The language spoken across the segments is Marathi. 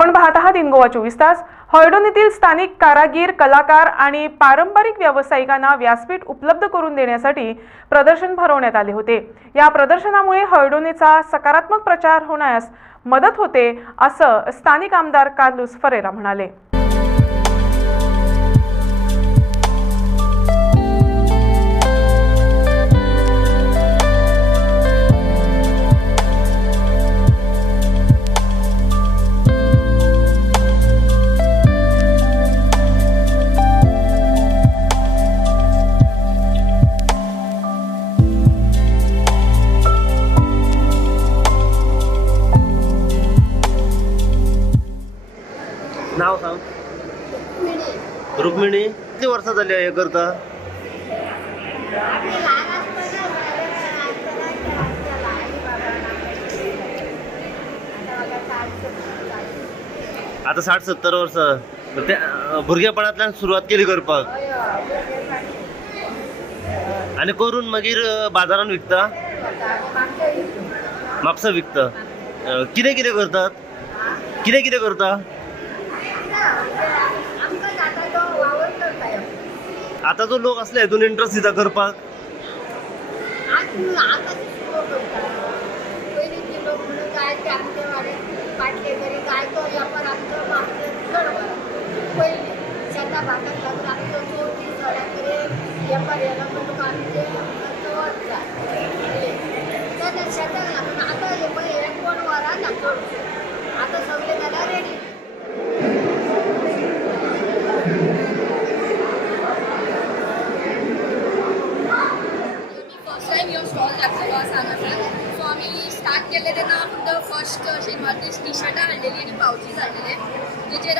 आपण पाहत आहात इन गोवा चोवीस तास. हळडून येथील स्थानिक कारागीर कलाकार आणि पारंपरिक व्यावसायिकांना व्यासपीठ उपलब्ध करून देण्यासाठी प्रदर्शन भरवण्यात आले होते. या प्रदर्शनामुळे हळडोनेचा सकारात्मक प्रचार होण्यास मदत होते असं स्थानिक आमदार कार्लुस फरेरा म्हणाले. रुक्मिणी? किती वर्ष झाली हे करता? आता साठ सत्तर वर्ष. त्या भुरगेपणांतल्यान सुरवात केली करपाक. आणि करून मागीर बाजारात बाजारान विकता? म्हापसा विकता. किती कितें कितें करतात? कितें कितें करता? आता जो लोक असले हेतून इंटरेस्ट दिता करपाक आता तरी काय तो व्यापार आमचो मागचो चड बरो पयलीं शेतां भाटाक लागून आमचो चवथी चडा तरी व्यापार येना म्हणून तुका आमचे चवथ जाय तेन्ना शेताक लागून आतां हे पळय एक दोन वरां ना चड आतां सगळें जाल्यार रेडी मी फर्स्ट टाइम यो स्टॉल घातलेलो आसा हांगासर सो आमी स्टार्ट केल्ले तेन्ना फक्त फर्स्ट शेनवार दीस टी शर्टां हाडलेली आनी पावचीज हाडलेले जेचेर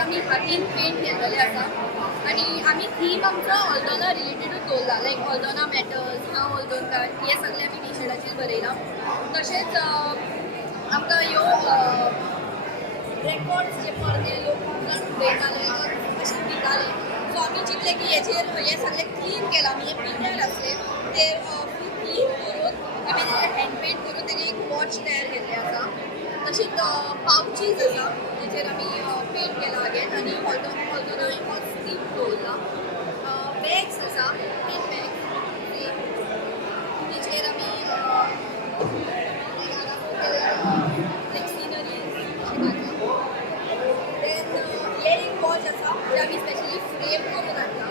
आमी पेंट केल्लेले आसा आनी आमी थीम आमचो ऑल्दोना रिलेटेडूच दवरला लायक ऑल्दोना मॅटर्स हांव ऑल्दोनकार हे सगळे आमी टी शर्टाचेर बरयला तशेंच आमकां ह्यो रेकॉर्ड्स जे पडले लोक उडयताले अशें दिताले सो आमी चिंतलें की हेचेर हे सगळे क्लीन केलां आमी हे पिंजर आसले ते क्लीन करून आमी तेजे हँड पेंट करून तेजे एक वॉच तयार केल्ले आसा तशीच पावचीज आसा जेचेर आमी पेंट केला अगेन आनी ऑल्दो ऑल्दो हांवें हो स्टीक दवरला बॅग्स आसा पेन बॅग तेचेर आमी like scenery then earring watch आसा जे आमी स्पेशली फ्रेम करून हाडटा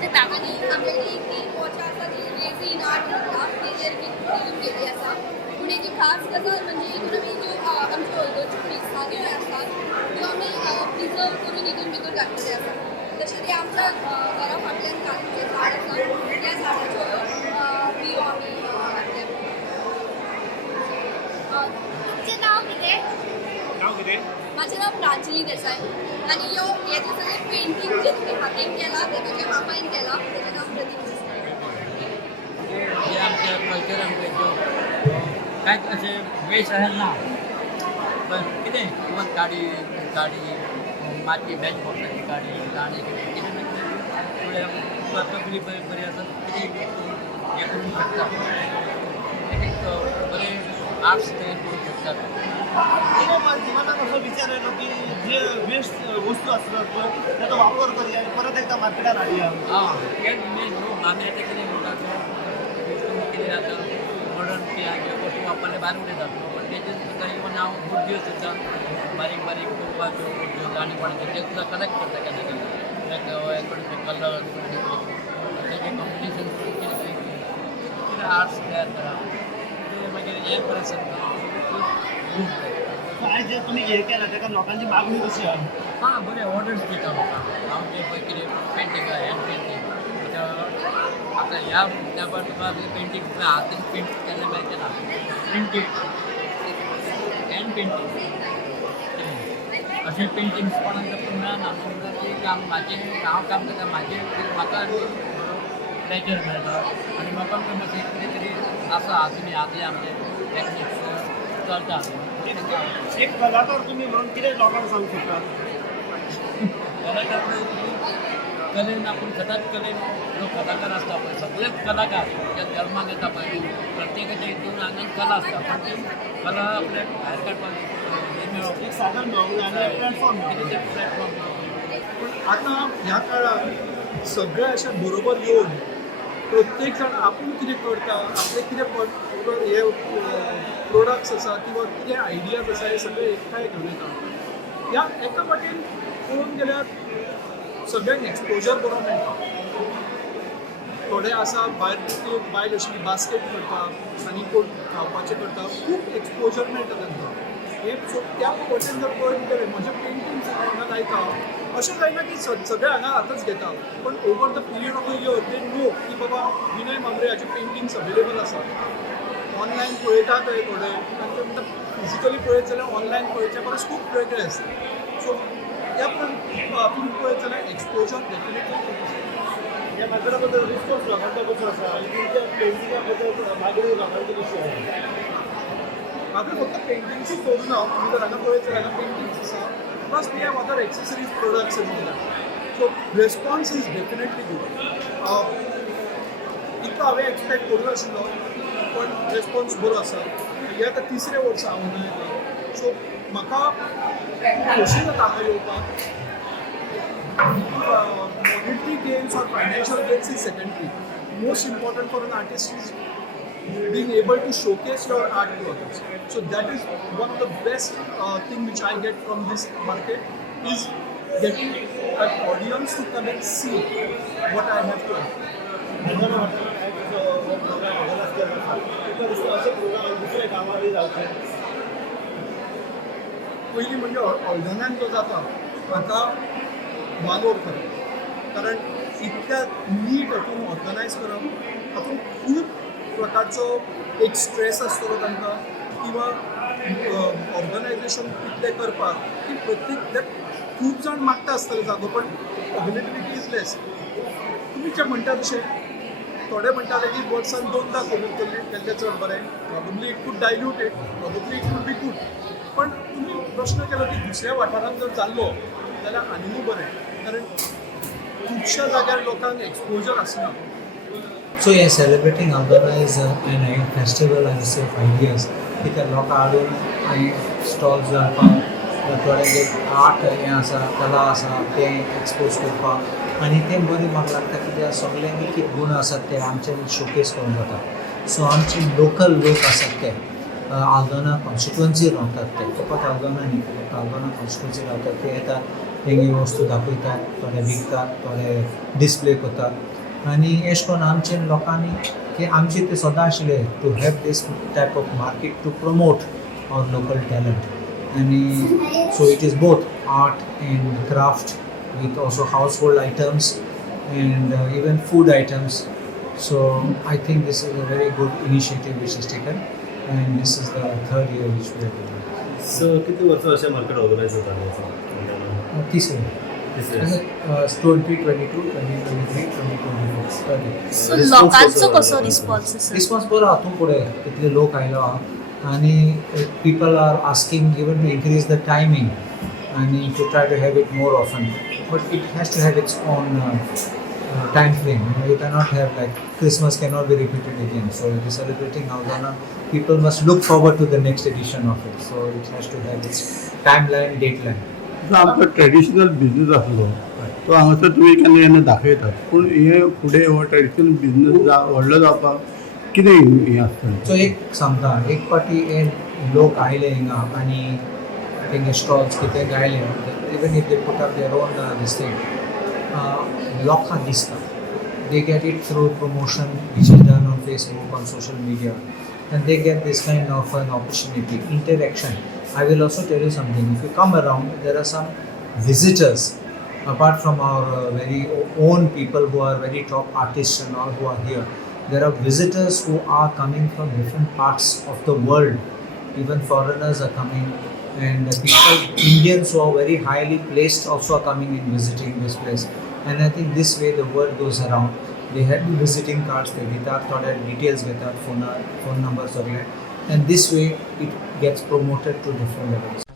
ते तांगांनी आमच्या कडेन ती वॉचां आसा ती रेजीन आर्ट म्हणटा तेजेर बी यूज केली आसा पूण हेची खास गजाल म्हणजे हितून आमी ज्यो अ, आमच्यो मिरसांग्यो आसात त्यो आमी प्रिजर्व करून हितून भितर घातलेले आसा तशें ते आमच्या घरा फाटल्यान काजूचें झाड आसा त्या झाडाच्यो अ, बियो आमी अ, घातल्या अ, तुमचें नांव कितें? माझं नाव प्रांजली देसाई. आणि यो याचे सगळे पेंटिंग जे तुम्ही हातीन केला ते तुझ्या बापायन केला. त्याचं नाव प्रदीप देसाई. जे आमच्या कल्चर आमचे जो. कांयच आहे ना कितें किंवां गाडी गाडी माती बॅच बॉक्साची गाडी गाणी कितें कितें ना कितें थोडे तकली बरी बरी आसा कितें हे करूंक शकता एक एक बरे आर्ट्स तयार करूंक शकतात जीवनात असं विचार येतो की जे वेस्ट वस्तू असतात पळय, त्याचा वापर करूया आणि परत एकदा मार्केटात हाडूया हां तेच मेन न्हू आमी आतां कितें म्हणटा तो वस्तू कितें जाता मॉडर्न ते वापरले भायर उडयतात न्हू पण तेजे सुद्दां इवन हांव बुड्ड्यो सुद्दां बारीक बारीक कोपाच्यो बुड्ड्यो गाणी पडटा ते सुद्दां कलेक्ट करता केन्ना लायक एकोणशे कलर कितें कितें आर्ट्स तयार करप ते मागीर हें जाता काय जे तुम्ही हे केलं त्याका लोकांची मागणी कशी आहे? हां बरे ऑर्डर्स दिता म्हाका हांव जे पळय कितें पेंटींग हँड पेंटींग आतां ह्या त्या भायर तुका पेंटींग हातीन पेंट केल्लें मेळचें ना प्रिंटीड हँड पेंटींग अशें पेंटिंग्स कोणाक जर मेळना म्हणून ते काम म्हाजें हांव काम करता म्हाजें म्हाका प्लेजर मेळटा आनी म्हाका मातशें कितें तरी आसा हातीन हाती आमचे टॅक्नीक्स चलता एक- एक कलाकार तुम्ही म्हणून किती लोकांना सांगू शकता? कलाकार कलेन आपण सदांच कलेन जो कलाकार आसता पळय सगळेच कलाकार जे जल्माक येता पळय प्रत्येकाच्या हितून आंगान कला आसता पण ती कला आपल्या प्लॅटफॉर्म प्लॅटफॉर्म मेळोवप पण आता ह्या काळात सगळे अशे बरोबर येवन प्रत्येक जाण आपूण कितें करता आपले कितें हे प्रोडक्ट्स आसा किंवा कितें आयडियाज आसा हे सगळे एकठांय घेवन येता ह्या एका वाटेन पळोवंक गेल्यार सगळ्यांनी एक्सपोजर बरो मेळटा थोडे आसा भायर ते बायल अशी बास्केट करता आनी कोण खावपाचें करता खूब एक्सपोजर मेळटा तांकां हे सो त्या वटेन जर पळोवंक गेले म्हजे पेंटिंग्स हांगा लायता अशें जायना की सगळे हांगा आतांच घेता पण over the period of year ते नो की बाबा विनय मांबरे हाचे पेंटिंग्स अवेलेबल आसा ऑनलायन पळयता ते थोडे. आनी ते म्हणटा फिजिकली पळयत जाल्यार ऑनलायन पळयचे परस खूब वेगळे आसता सो त्या पण आपूण पळयत जाल्यार एक्सपोजर डेफिनेटली ह्या मार्केटा बद्दल रिस्पॉन्स लोकांचा कसो आसा आनी तुमच्या पेंटिंगा बद्दल मागणी लोकांची कशी आसा म्हाका फक्त पेंटिंग्सूच करूं ना तुमी जर हांगा पळयत जाल्यार हांगा पेंटिंग्स आसा plus we have other accessories products and so response is definitely good इतलो हांवें एक्सपेक्ट करूं नाशिल्लो पण रेस्पॉन्स बरो आसा हे आतां तिसरें वर्स हांव हांगा सो म्हाका खोशी जाता हांगा येवपाक monetary gains or financial gains is secondary. Most important for an artist is being able to showcase your art to others. So that is one of the best uh, thing which I get from this market is getting an audience to come and see what I have to offer. पहिली म्हणजे ऑर्गनान जो जाता आता वालोर करप कारण इतक्या नीट हातून ऑर्गनायज करप हातून खूब प्रकारचो एक स्ट्रेस आसतलो तांकां किंवा ऑर्गनायजेशन कितलें करपाक की प्रत्येक ते खूब जाण मागता आसतले जागो पण अवेलेबिलिटी इज लेस तुमी जे म्हणटा तशें थोडे म्हणटाले की वर्सान दोनदा कबूल केल्ले केल्ले चड बरें probably it could dilute it probably it could be good पण तुम्ही प्रश्न केलो की दुसऱ्या वाठारांत जर जाल्लो जाल्यार आनीकूय बरें कारण खुबश्या जाग्यावर लोकांना एक्सपोजर असणं So yeah, celebrating Aldana is uh, an a festival and it's of ideas. कित्याक लोकां हाडून आनी स्टॉल्स घालपाक थोडे आर्ट हें आसा कला आसा तें एक्सपोज करपाक आनी तें बरें म्हाका लागता कित्याक सगळ्यांनी कितें गुण आसात ते आमचे शोकेस करूंक जाता सो आमचे लोकल लोक आसात ते आल्दोना कॉन्स्टिट्युएन्सी रावतात ते फकत आल्दोना न्ही फकत आल्दोना कॉन्स्टिट्युएन्सी रावतात ते येतात तेंगे वस्तू दाखयतात थोडे विकतात थोडे डिस्प्ले करतात आनी अशें करून आमचे लोकांनी की आमचे ते सदां आशिल्ले to have this type of market to promote our local talent आनी so it is both art and craft with also household items and uh, even food items. So I think this is a very good initiative which is taken, and this is the third year which we are doing. So किती वर्सां अशें मार्केट ऑर्गनायज जातालें Uh, तिसरे twenty twenty two twenty twenty three twenty twenty. So लोकांचो कसो? रिस्पॉन्स आसा रिस्पॉन्स बरो हातून फुडें इतले लोक आयलो आहा आनी people are asking even to increase the timing आनी to try to have it more often but it has to have its own time frame. You, know, you cannot have like Christmas cannot be repeated again. So if you're celebrating Aldana, people must look forward to the next edition of it. So it has to have its timeline, dateline. आमचो ट्रेडिशनल बिझनस आसलो तो हांगासर तुमी केन्ना केन्ना दाखयतात पूण हे फुडें हो ट्रेडिशनल बिझनस व्हडलो जावपाक कितें हें आसतलें सो एक सांगता एक पाटी हे लोक आयले हिंगा आनी तेंगे स्टॉल्स कितें गायले even if they put up their own this thing lock on this stuff. They get it through promotion, which is done on Facebook, on social media, and they get this kind of an opportunity, interaction. I will also tell you something. If you come around, there are some visitors, apart from our uh, very own people who are very top artists and all who are here. There are visitors who are coming from different parts of the world. Even foreigners are coming, and people, Indians who are very highly placed, also are coming and visiting this place. And I think this way the word goes around. They had the visiting cards without contact details, without phone, phone numbers, or that. And this way it gets promoted to different levels.